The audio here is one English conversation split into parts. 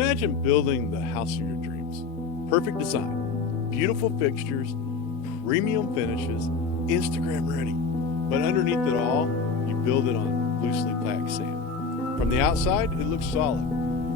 Imagine building the house of your dreams. Perfect design, beautiful fixtures, premium finishes, Instagram ready. But underneath it all, you build it on loosely packed sand. From the outside, it looks solid,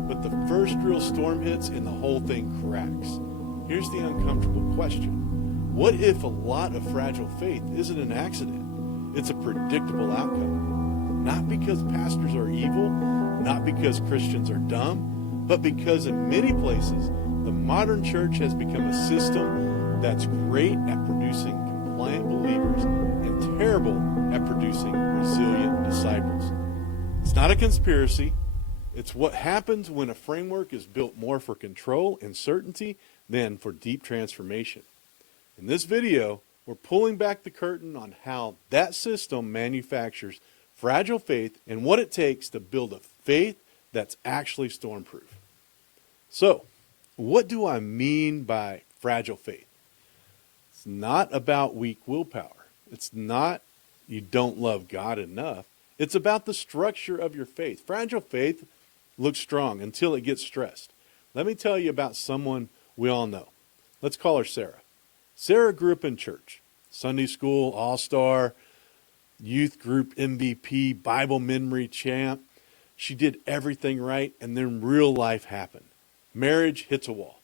but the first real storm hits and the whole thing cracks. Here's the uncomfortable question. What if a lot of fragile faith isn't an accident? It's a predictable outcome. Not because pastors are evil, not because Christians are dumb, but because in many places, the modern church has become a system that's great at producing compliant believers and terrible at producing resilient disciples. It's not a conspiracy. It's what happens when a framework is built more for control and certainty than for deep transformation. In this video, we're pulling back the curtain on how that system manufactures fragile faith and what it takes to build a faith that's actually stormproof. So, what do I mean by fragile faith? It's not about weak willpower. It's not you don't love God enough. It's about the structure of your faith. Fragile faith looks strong until it gets stressed. Let me tell you about someone we all know. Let's call her Sarah. Sarah grew up in church. Sunday school, all-star, youth group MVP, Bible memory champ. She did everything right, and then real life happened. Marriage hits a wall.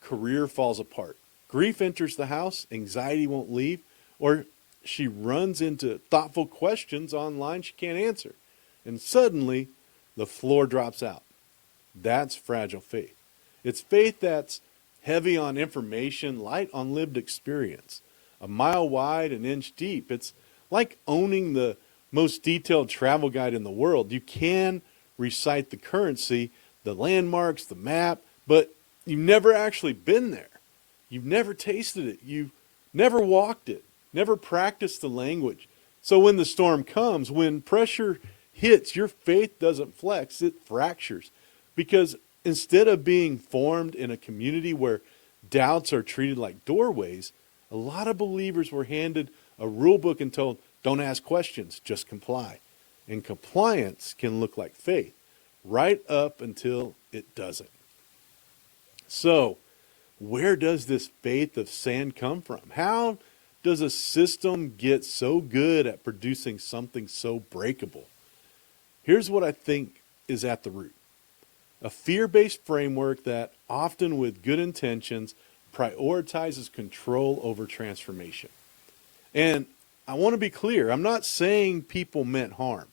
Career falls apart. Grief enters the house. Anxiety won't leave. Or she runs into thoughtful questions online she can't answer. And suddenly, the floor drops out. That's fragile faith. It's faith that's heavy on information, light on lived experience. A mile wide, an inch deep. It's like owning the most detailed travel guide in the world. You can recite the currency, the landmarks, the map, but you've never actually been there. You've never tasted it. You've never walked it, never practiced the language. So when the storm comes, when pressure hits, your faith doesn't flex, it fractures. Because instead of being formed in a community where doubts are treated like doorways, a lot of believers were handed a rule book and told, don't ask questions, just comply. And compliance can look like faith, right up until it doesn't. So, where does this faith of sand come from? How does a system get so good at producing something so breakable? Here's what I think is at the root. A fear-based framework that, often with good intentions, prioritizes control over transformation. And I want to be clear, I'm not saying people meant harm.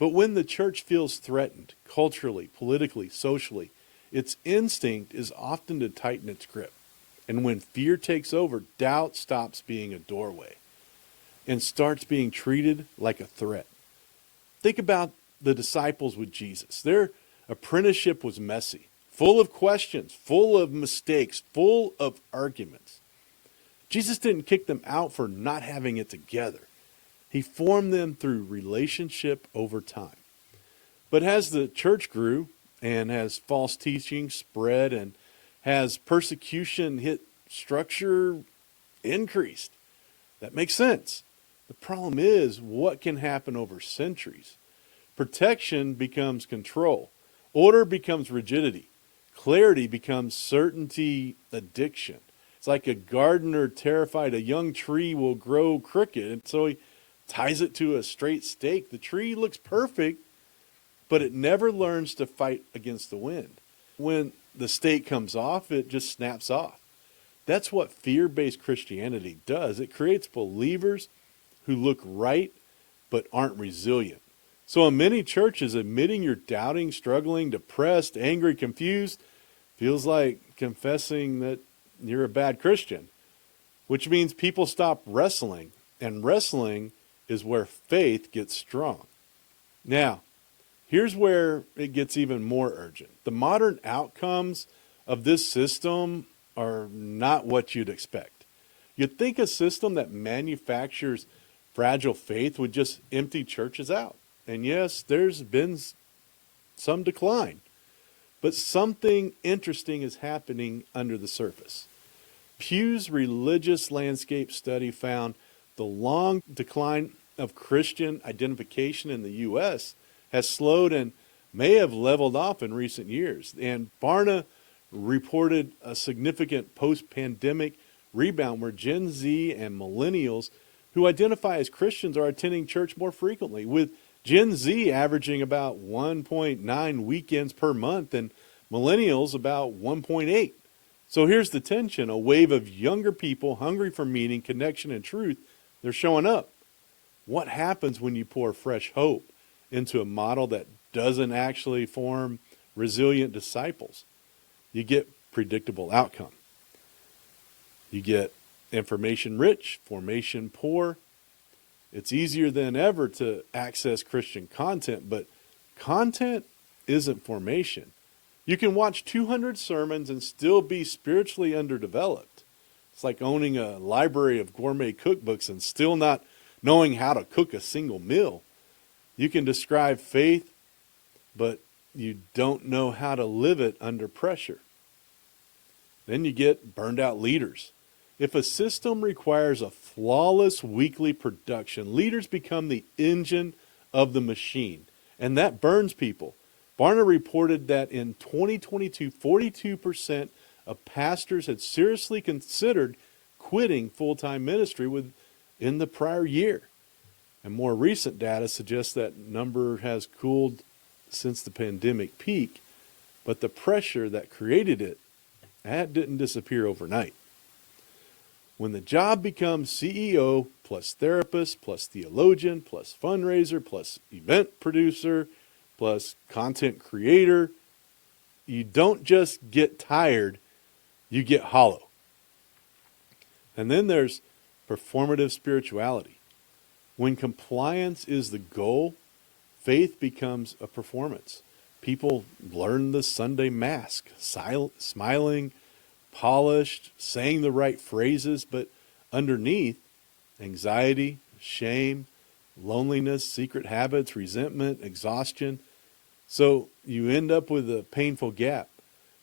But when the church feels threatened, culturally, politically, socially, its instinct is often to tighten its grip. And when fear takes over, doubt stops being a doorway and starts being treated like a threat. Think about the disciples with Jesus. Their apprenticeship was messy, full of questions, full of mistakes, full of arguments. Jesus didn't kick them out for not having it together. He formed them through relationship over time. But as the church grew and as false teaching spread and as persecution hit, structure increased. That makes sense. The problem is what can happen over centuries. Protection becomes control. Order becomes rigidity. Clarity becomes certainty addiction. It's like a gardener terrified a young tree will grow crooked, and so he ties it to a straight stake. The tree looks perfect, but it never learns to fight against the wind. When the stake comes off, it just snaps off. That's what fear-based Christianity does. It creates believers who look right but aren't resilient. So in many churches, admitting you're doubting, struggling, depressed, angry, confused feels like confessing that you're a bad Christian, which means people stop wrestling, and wrestling is where faith gets strong. Now, here's where it gets even more urgent. The modern outcomes of this system are not what you'd expect. You'd think a system that manufactures fragile faith would just empty churches out. And yes, there's been some decline. But something interesting is happening under the surface. Pew's religious landscape study found the long decline of Christian identification in the U.S. has slowed, and may have leveled off in recent years. And Barna reported a significant post-pandemic rebound where Gen Z and millennials who identify as Christians are attending church more frequently, with Gen Z averaging about 1.9 weekends per month and millennials about 1.8. So here's the tension. A wave of younger people hungry for meaning, connection, and truth, they're showing up. What happens when you pour fresh hope into a model that doesn't actually form resilient disciples? You get predictable outcome. You get information rich, formation poor. It's easier than ever to access Christian content, but content isn't formation. You can watch 200 sermons and still be spiritually underdeveloped. It's like owning a library of gourmet cookbooks and still not knowing how to cook a single meal. You can describe faith, but you don't know how to live it under pressure. Then you get burned out leaders. If a system requires a flawless weekly production, leaders become the engine of the machine, and that burns people. Barna reported that in 2022, 42% of pastors had seriously considered quitting full-time ministry within the prior year. And more recent data suggests that number has cooled since the pandemic peak, but the pressure that created it, that didn't disappear overnight. When the job becomes CEO plus therapist plus theologian plus fundraiser plus event producer plus content creator, you don't just get tired, you get hollow. And then there's performative spirituality. When compliance is the goal, faith becomes a performance. People learn the Sunday mask, smiling, polished, saying the right phrases, but underneath, anxiety, shame, loneliness, secret habits, resentment, exhaustion. So you end up with a painful gap.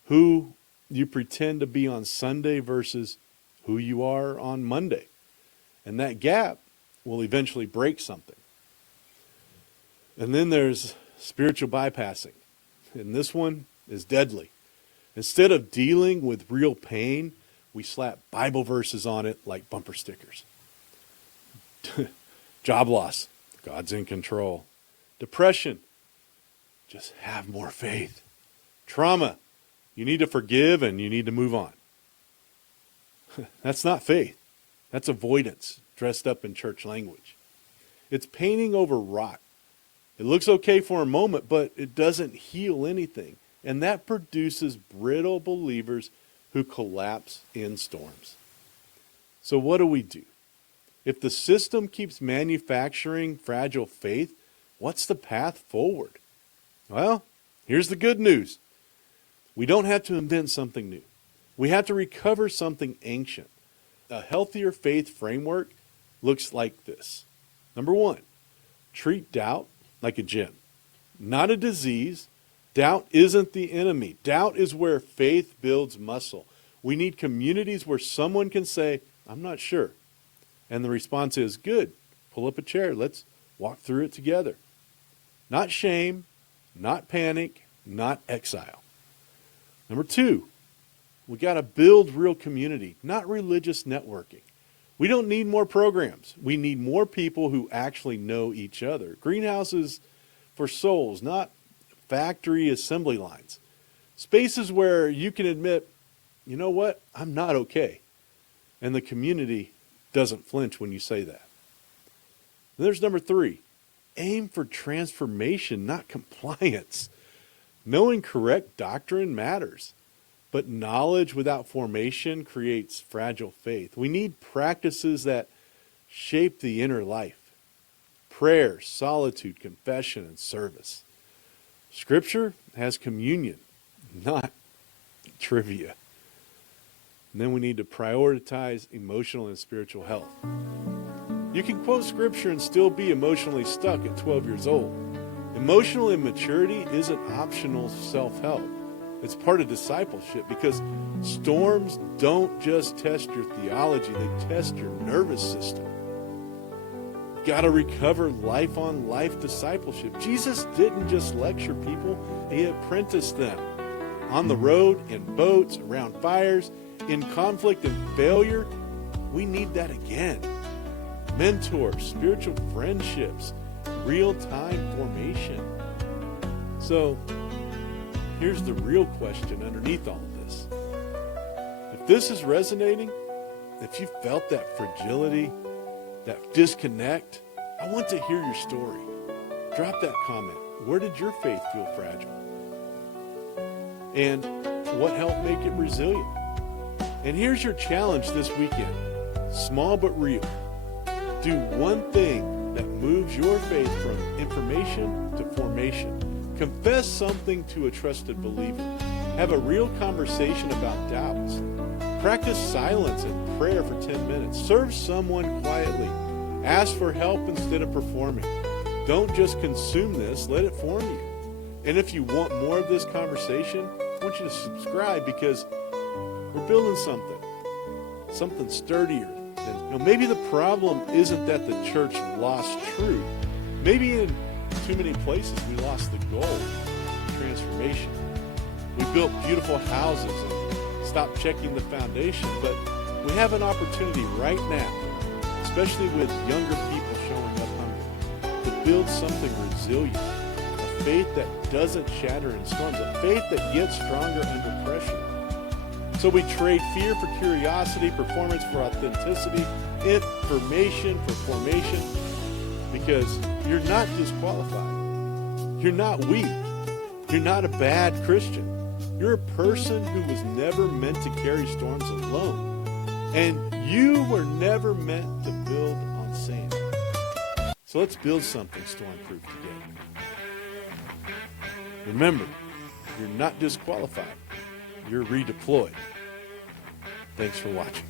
Who you pretend to be on Sunday versus who you are on Monday. And that gap will eventually break something. And then there's spiritual bypassing. And this one is deadly. Instead of dealing with real pain, we slap Bible verses on it like bumper stickers. Job loss, God's in control. Depression, just have more faith. Trauma, you need to forgive and you need to move on. That's not faith. That's avoidance dressed up in church language. It's painting over rot. It looks okay for a moment, but it doesn't heal anything. And that produces brittle believers who collapse in storms. So what do? If the system keeps manufacturing fragile faith, what's the path forward? Well, here's the good news. We don't have to invent something new. We have to recover something ancient. A healthier faith framework looks like this. Number one, treat doubt like a gym, not a disease. Doubt isn't the enemy. Doubt is where faith builds muscle. We need communities where someone can say, I'm not sure. And the response is, good, pull up a chair. Let's walk through it together. Not shame, not panic, not exile. Number two, we got to build real community, not religious networking. We don't need more programs. We need more people who actually know each other. Greenhouses for souls, not factory assembly lines. Spaces where you can admit, you know what, I'm not okay. And the community doesn't flinch when you say that. And there's number three, aim for transformation, not compliance. Knowing correct doctrine matters, but knowledge without formation creates fragile faith. We need practices that shape the inner life. Prayer, solitude, confession, and service. Scripture has communion, not trivia. And then we need to prioritize emotional and spiritual health. You can quote Scripture and still be emotionally stuck at 12 years old. Emotional immaturity isn't optional self-help. It's part of discipleship because storms don't just test your theology, they test your nervous system. got to recover life-on-life discipleship. Jesus didn't just lecture people. He apprenticed them on the road, in boats, around fires, in conflict and failure. We need that again. Mentors, spiritual friendships, real-time formation. So here's the real question underneath all of this. If this is resonating, if you felt that fragility, that disconnect, I want to hear your story. Drop that comment. Where did your faith feel fragile? And what helped make it resilient? And here's your challenge this weekend. Small but real. Do one thing that moves your faith from information to formation. Confess something to a trusted believer. Have a real conversation about doubts. Practice silence and prayer for 10 minutes. Serve someone quietly. Ask for help instead of performing. Don't just consume this, let it form you. And if you want more of this conversation, I want you to subscribe, because we're building something sturdier. And maybe the problem isn't that the church lost truth. Maybe in too many places we lost the goal, transformation. We built beautiful houses and stopped checking the foundation, but we have an opportunity right now, especially with younger people showing up hungry, to build something resilient, a faith that doesn't shatter in storms, a faith that gets stronger under pressure. So we trade fear for curiosity, performance for authenticity, information for formation, because you're not disqualified. You're not weak. You're not a bad Christian. You're a person who was never meant to carry storms alone. And you were never meant to build on sand. So let's build something storm-proof together. Remember, you're not disqualified. You're redeployed. Thanks for watching.